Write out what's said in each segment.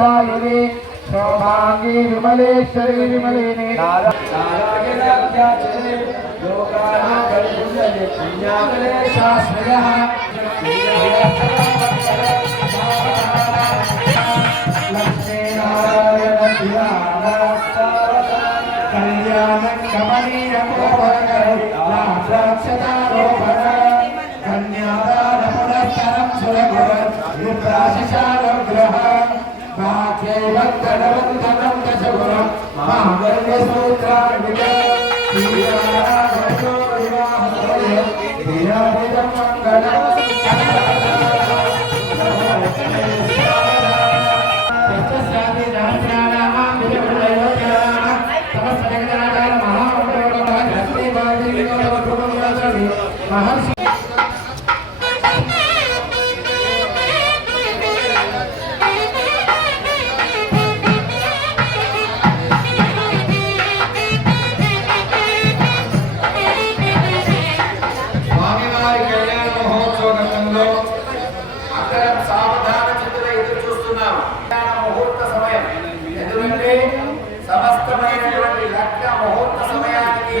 विशालिने सौभागे विमलेश्वरी विमलिने शास्त्रः कल्याणकमनीयमोपकरणाक्षतारोपण कन्यादानपुरस्करं सुरभवत्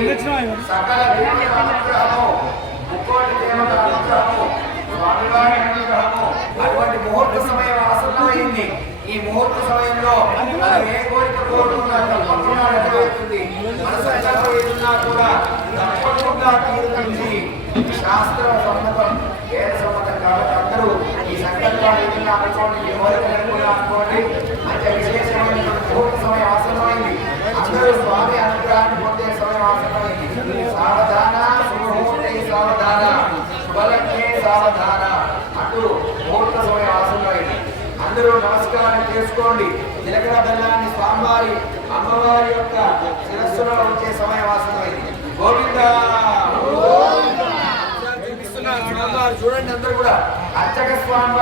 సకల ముక్కోటి దేవత అనుగ్రహము స్వామివారి అనుగ్రహము అటువంటి ముహూర్త సమయం ఆసన్నమైంది ఈ ముహూర్త సమయంలో మనం ఏ కోరిక కోరుకున్నా తప్పకుండా నెరవేరుతుంది మనసు ఏదున్నా కూడా తప్పకుండా తీరుతుంది శాస్త్ర సమ్మతం వేద సమ్మతం కాబట్టి అందరూ ఈ సంకల్పాన్ని అనుకోండి కోరికలను కూడా అనుకోండి అంటే విశేషమైన ముహూర్త సమయం ఆసన్నమైంది అందరూ స్వామి అనుగ్రహాన్ని పొందే సమయం ఆసన్నమైంది సావధాన శుభముహూర్తే సావధాన శుభలగ్నే సావధాన అంటూ ముహూర్త సమయం ఆసన్నమైంది అందరూ నమస్కారం చేసుకోండి. జీలకర్ర బెల్లాన్ని స్వామివారి అమ్మవారి యొక్క శిరస్సులో ఉంచే సమయం ఆసన్నమైంది. గోవింద! స్వామివారు చూడండి అందరూ కూడా. అర్చక స్వామి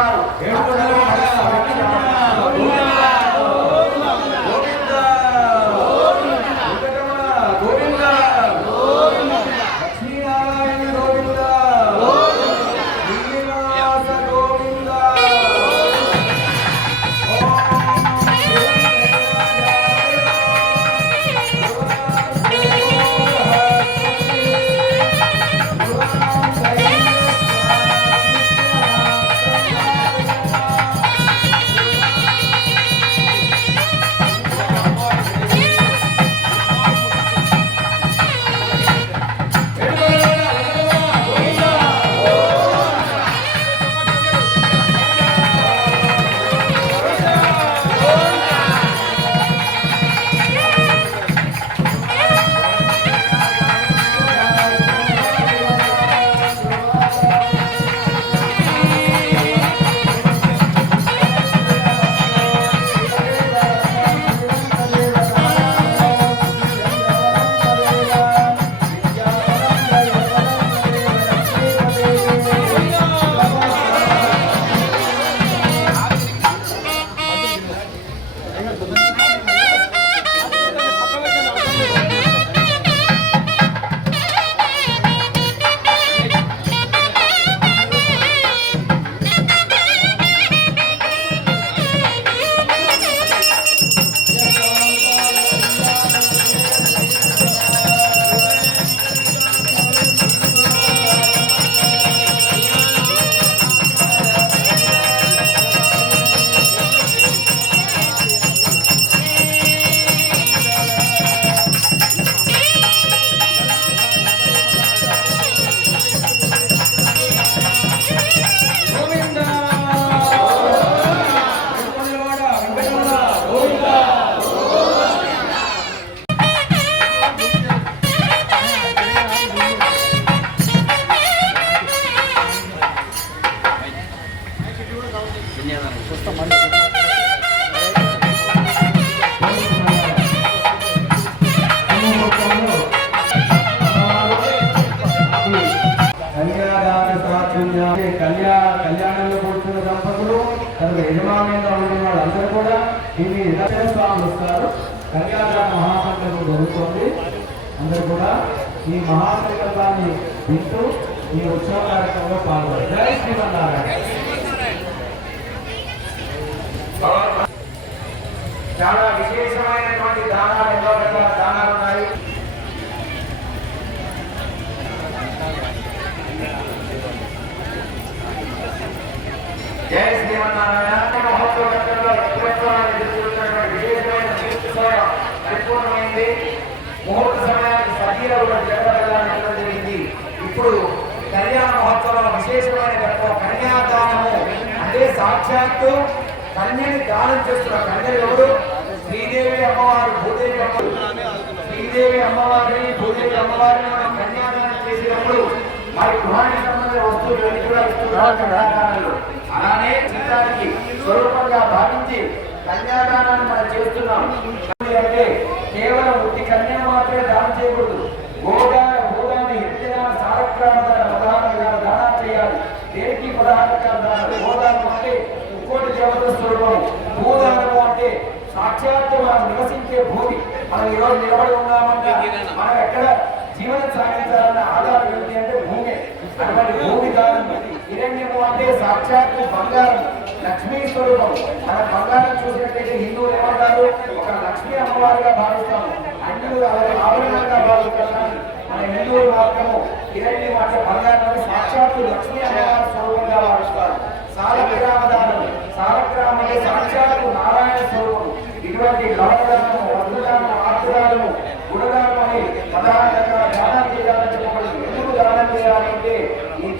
కళ్యాణ మహాసంకల్పం జరుగుతుంది. అందరూ కూడా ఈ మహాసంకల్పాన్ని వింటూ ఈ ఉత్సవ కార్యక్రమంలో పాల్గొన్నారు జై శ్రీమన్నారాయణ. చాలా విశేషమైనటువంటి దానాలు ఎన్నో రకాల దానాలు ఉన్నాయి. జై శ్రీమన్నారాయణ. మహోత్సవ ఘట్టంలో పరిపూర్ణమైంది ముహూర్త సమయానికి సజీవ కూడా జరగబడాలని జరిగింది ఇప్పుడు కళ్యాణ మహోత్సవం విశేషమైన ఘట్టం కన్యాదానము అంటే సాక్షాత్తు కన్యని దానం చేస్తున్న కన్యలు ఎవరు? శ్రీదేవి అమ్మవారు భూదేవి అమ్మవారు. శ్రీదేవి అమ్మవారిని భూదేవి అమ్మవారిని మనం కన్యాదానం చేసినప్పుడు వారి గృహానికి సంబంధించిన వస్తువులు అన్ని కూడా ఇస్తున్నారు అలానే చిత్రానికి స్వరూపంగా భావించి కన్యాదానాన్ని మనం చేస్తున్నాం. అంటే కేవలం ఉట్టి కన్యను మాత్రమే దానం చేయకూడదు. గోగా గోగాన్ని హిత్యదాన సారక్రామదాన పదహారు దానం చేయాలి. దేనికి పదహారు దానం గోదానం అంటే ఇంకోటి దేవత స్వరూపం భూదానము అంటే సాక్షాత్తు మనం నివసించే భూమి. మనం ఈరోజు నిలబడి ఉన్నామంటే మనం ఎక్కడ జీవనం సాగించాలన్న ఆధారం ఏమిటి అంటే భూమి. అటువంటి భూమి దానం హిరణ్యము అంటే సాక్షాత్తు బంగారం లక్ష్మీ స్వరూపం. మన బంగారం చూసినట్లయితే హిందువులు ఏమంటారు? ఒక లక్ష్మీ అమ్మవారిగా భావిస్తాము. అన్యులు అలాగే ఆభరణంగా భావిస్తాము మన హిందువులు మాత్రము హిరణ్యం మాట బంగారాన్ని సాక్షాత్తు లక్ష్మీ అమ్మవారి స్వరూపంగా భావిస్తారు. సాలగ్రామదానం సాలగ్రామం అంటే సాక్షాత్తు నారాయణ స్వరూపం. ఇటువంటి లవదానము వద్దుదానము ఆర్తుదానము గుణదానం అని పదహారు రకాల దానాలు చేయాలని చెప్పబడింది. ఎందుకు దానం చేయాలంటే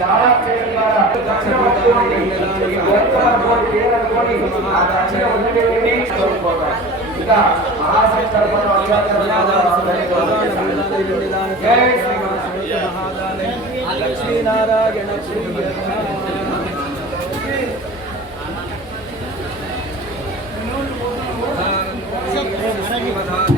చాలా దానం చేయడం ద్వారా దక్షిణ పట్టుకోండి ఈ గోత్రం పేరనుకోని ఆ దక్షిణ ఉన్నటువంటి ఇంకా మహాసంకల్పం జై శ్రీరామ్.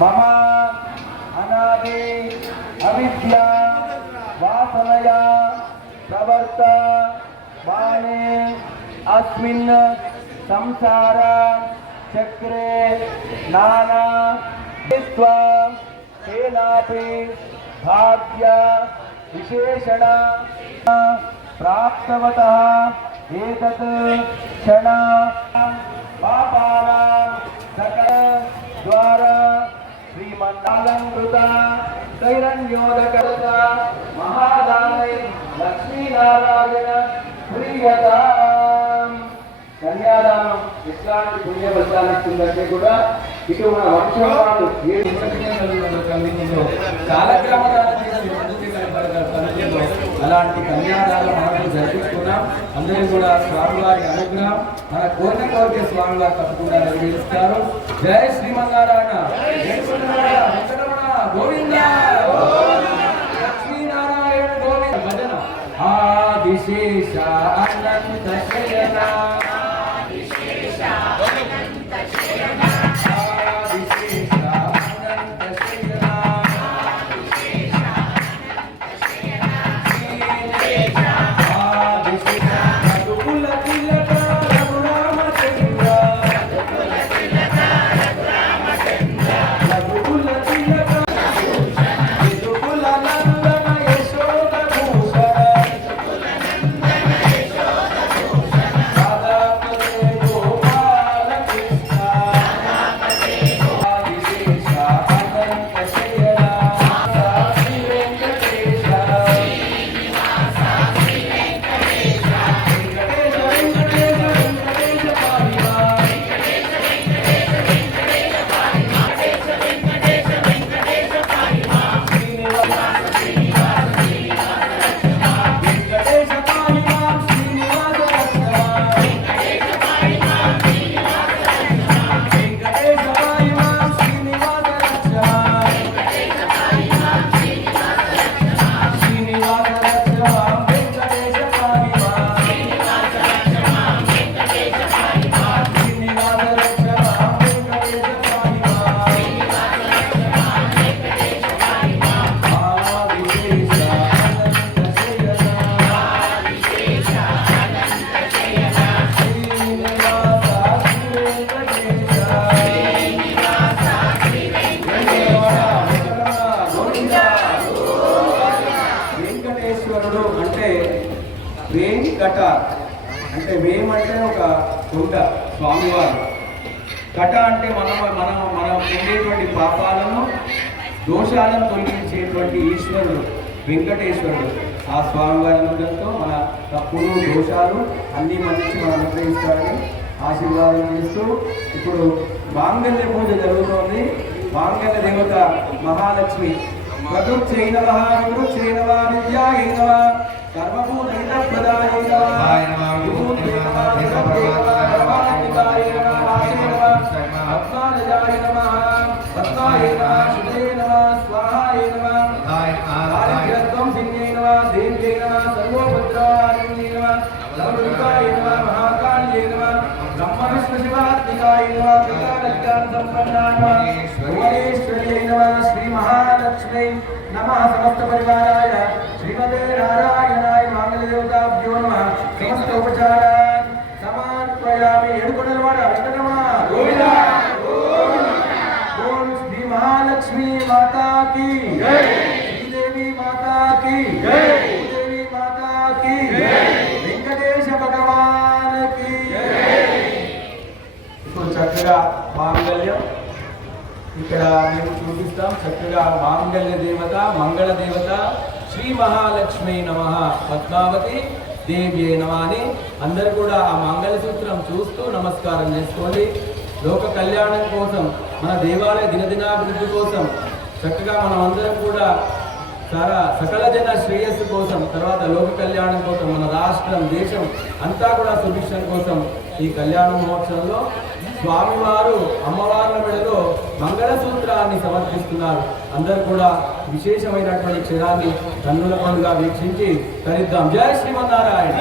మమ అనాది అవిద్య వాసనయ ప్రవర్త బాణే అస్మిన్ సంసార చక్రే నానా కేనాపి భాగ్య విశేషణ ప్రాప్తవత ఏతత్ క్షణ పాపాల సకల ద్వారా శ్రీమన్నాలంకృత కైరణ్యోదకరత మహాదాయ లక్ష్మీనారాయణ ప్రియత. కన్యాదానం ఇట్లాంటి పుణ్య ఫలితాలు ఇస్తుందంటే కూడా ఇటు మన వంశం వాళ్ళు ఏ కాలక్రమదానం చేసి అలాంటి కన్యాదాన మనం జరిపిస్తున్నాం. అందరూ కూడా స్వామివారి అనుగ్రహం మన కోరిన కోరిక స్వామివారు తప్పకుండా నెరవేరుస్తారు. జయ శ్రీమన్నారాయణ. గోవింద. లక్ష్మీనారాయణ గోవింద. భజన. ఆదిశేష అనంత శయన స్వామివారు. కట అంటే మనం మనం మనం పొందేటువంటి పాపాలను దోషాలను తొలగించేటువంటి ఈశ్వరుడు వెంకటేశ్వరుడు. ఆ స్వామివారి అనుగ్రహంతో మన తప్పులు దోషాలు అన్నీ మన్నించి మనం అనుగ్రహిస్తారని ఆశీర్వాదం చేస్తూ ఇప్పుడు మాంగళ్య పూజ జరుగుతోంది. మాంగళ్య దేవత మహాలక్ష్మి. ప్రకృత్యై నమః వికృత్యై నమః విద్యాయై నమః సర్వభూతైన ప్రదాయై హాయ్ నమః నమః, విభూతయై నమః విభూతయై నమః, విభూతయై నమః విభూతయై పరమాత్మికాయై నమః వాచే నమః పద్మాలయాయ నమః పద్మాయై నమః శుభే నమః స్వాహాయ నమః ఆదిత్యత్వం సింహే నమః దేవ్యై నమః సర్వోపద్రవారిణ్యై నమః లవణికాయ నమః మహాకాళ్యై నమః బ్రహ్మ విష్ణు శివాత్మికాయ నమః పితాలజ్ఞాన సంపన్నాయ నమః భువనేశ్వర్యై నమః శ్రీ జయగామి ఏడుకొండలవాడ వెంకటరమ ఓం శ్రీ మహాలక్ష్మి మాతాకి. శ్రీదేవి మాతాకి. శ్రీదేవి మాతాకి. వెంకటేశ భగవానికి. ఇప్పుడు చక్కగా మాంగళ్యం. ఇక్కడ మేము చూపిస్తాం చక్కగా మాంగళ్య దేవత మంగళ దేవత శ్రీ మహాలక్ష్మి నమ. పద్మావతి. దేవి అని అందరు కూడా ఆ మంగళసూత్రం చూస్తూ నమస్కారం చేసుకోండి. లోక కళ్యాణం కోసం మన దేవాలయ దినదినాభివృద్ధి కోసం చక్కగా మనం అందరం కూడా చాలా సకల జన శ్రేయస్సు కోసం తర్వాత లోక కళ్యాణం కోసం మన రాష్ట్రం దేశం అంతా కూడా సుభిక్షం కోసం ఈ కళ్యాణ మహోత్సవంలో స్వామివారు అమ్మవార్ల మెడలో మంగళసూత్రాన్ని సమర్పిస్తున్నారు. అందరూ కూడా విశేషమైనటువంటి క్షణాన్ని కన్నుల పండుగ వీక్షించి తరిద్దాం. జయ శ్రీమన్నారాయణ.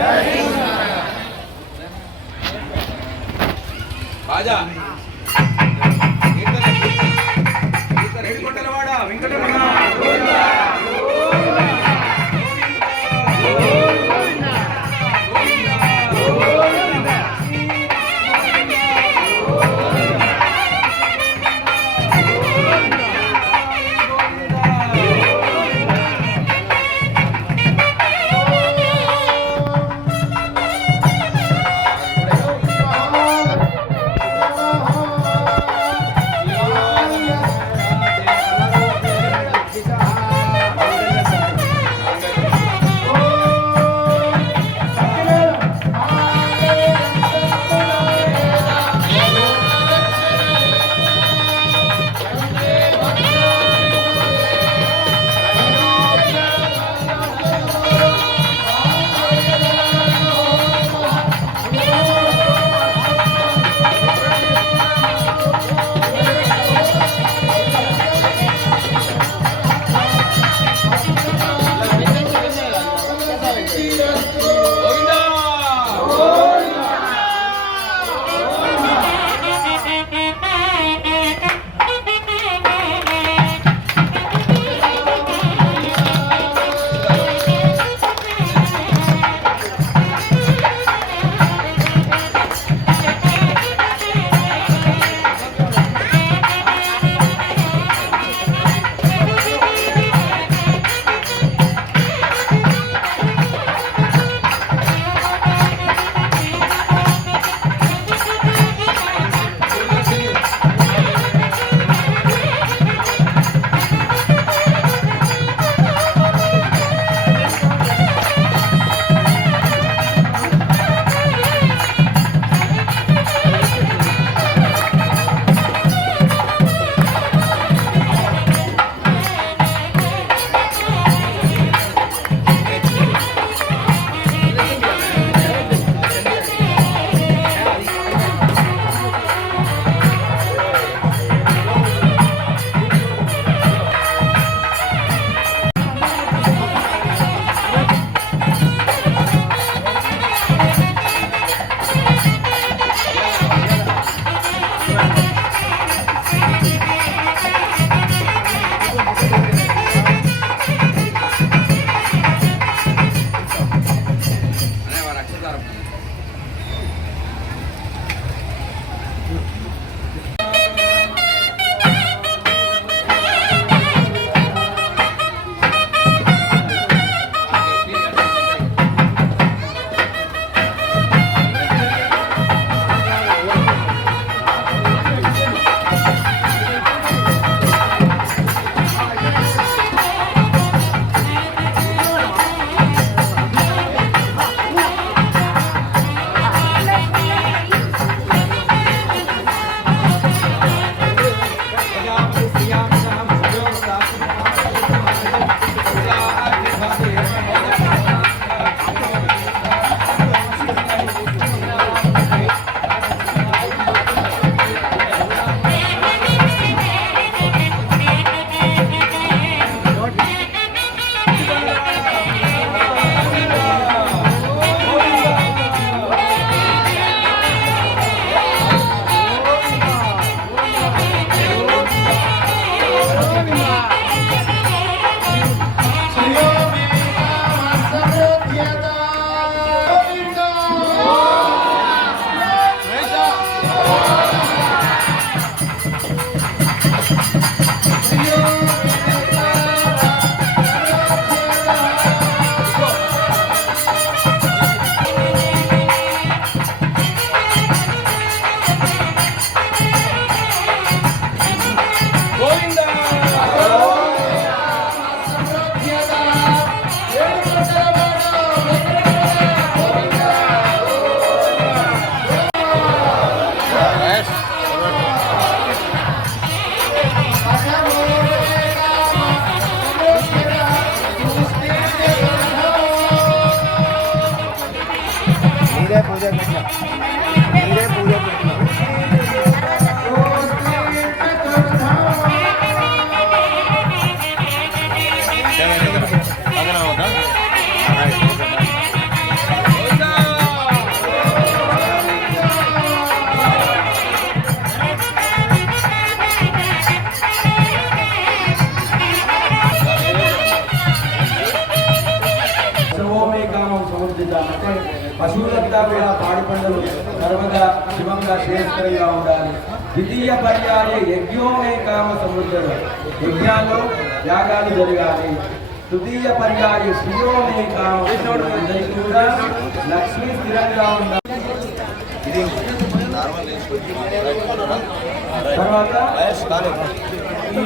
你再读，再看看。సర్వదా శివంగా శ్రేయస్కరంగా ఉండాలి. ద్వితీయ పర్యాయ యజ్ఞోమే కామ సముద్రం యజ్ఞాలు యాగాలు జరగాలి. తృతీయ పర్యాయ శ్రీయోమే కామ కూడా లక్ష్మీ స్థిరంగా ఉండాలి. తర్వాత ఈ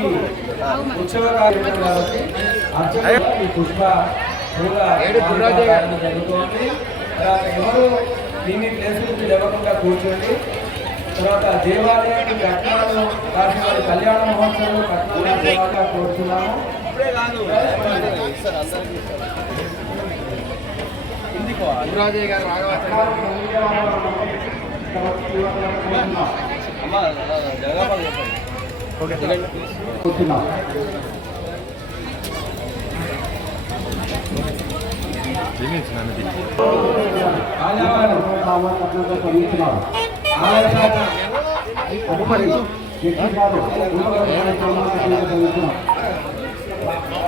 ఉత్సవ కార్యక్రమం కాబట్టి పుష్ప పూల జరుగుతోంది తర్వాత ఎవరు దీన్ని ప్లేస్ నుంచి లేవకుండా కూర్చోండి తర్వాత దేవాలయానికి కట్నాలు కాసిన వారి కళ్యాణ మహోత్సవం కట్నాలు కోరుతున్నాము ఆలయ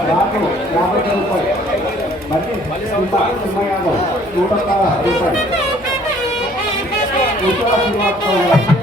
శాఖ యాభై రూపాయలు మరి సింహాయాదవ్ నూట రూపాయలు ఉత్తర శ్రీవాస్తవ నూట రూపాయలు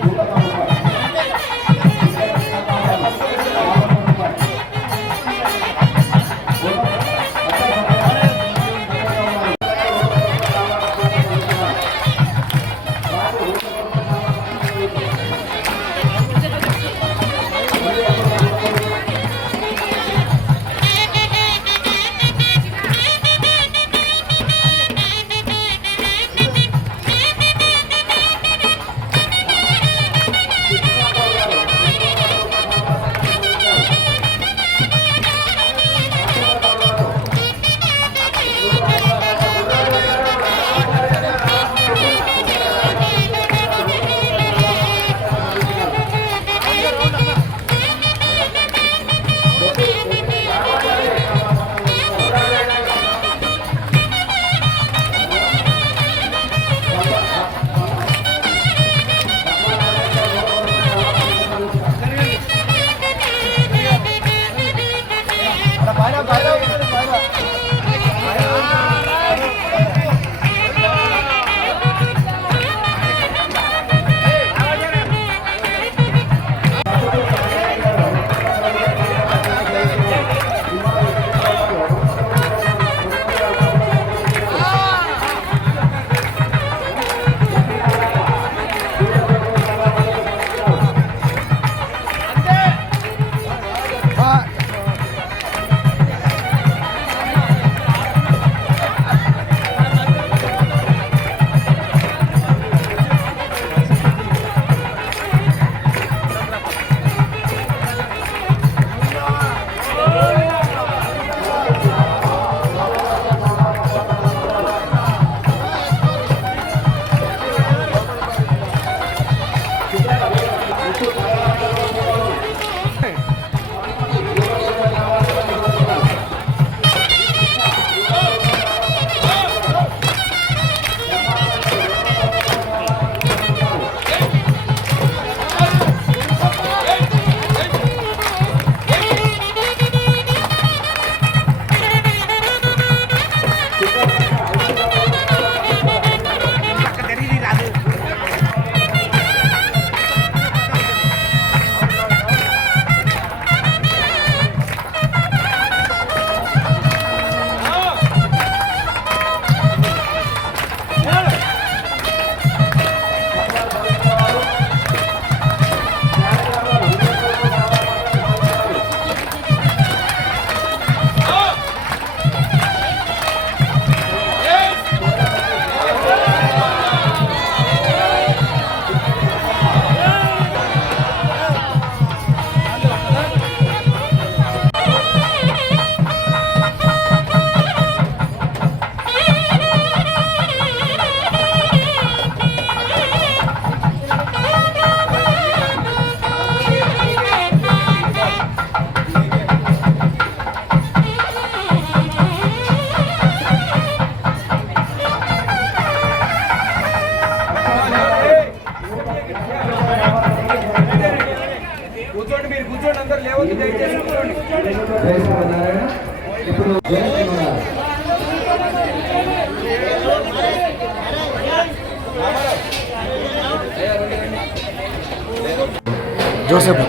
జోసెఫ్.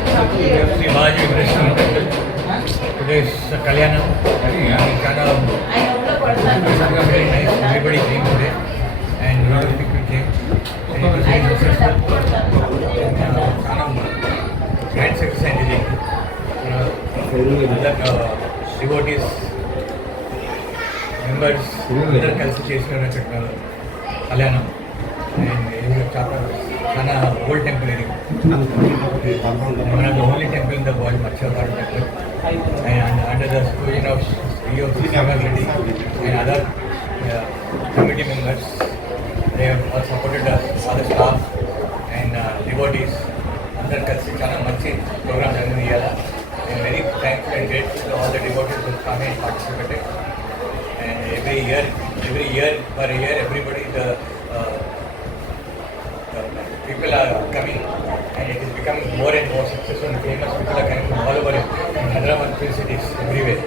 శ్రీ బాలాజీ వెంకటేశ్వర టెంపుల్ కళ్యాణం చాలా very nice everybody today and lot people చాలా గ్రాండ్ సక్సెస్ అయింది డివోటీస్ మెంబర్స్ అందరు కలిసి చేసిన కళ్యాణం అండ్ చాలా చాలా ఓల్డ్ టెంపుల్ ఇది one of the only temple in the world, Matsyavar temple, and under the supervision of CEO Krishnamurti and other uh, committee members, they have all supported us, all the staff and uh, devotees. Under Kalsichana Masjid program happening here, I am very thankful and grateful to all the devotees who come and participated. And every year, every year per year, everybody the, uh, the people are coming. become more and more successful and famous. People are coming from all over Hyderabad, twin cities, everywhere.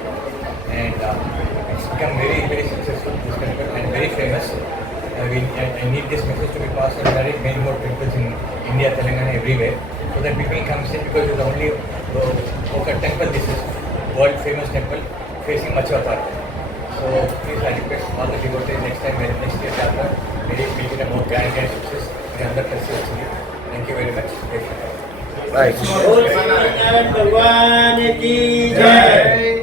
And uh, it's become very, very successful this festival and very famous. Uh, we, uh, I need this message to be passed on very many more people in India, Telangana, everywhere. So that people come in because it's the only uh, Oka temple, this is world famous temple facing Machavatar. So please I request all the devotees next time, next year, Chakra, maybe we get a more grand, grand success. and other अंदर कैसे Thank you very much. Thank you. Right ભગવાન કી જય.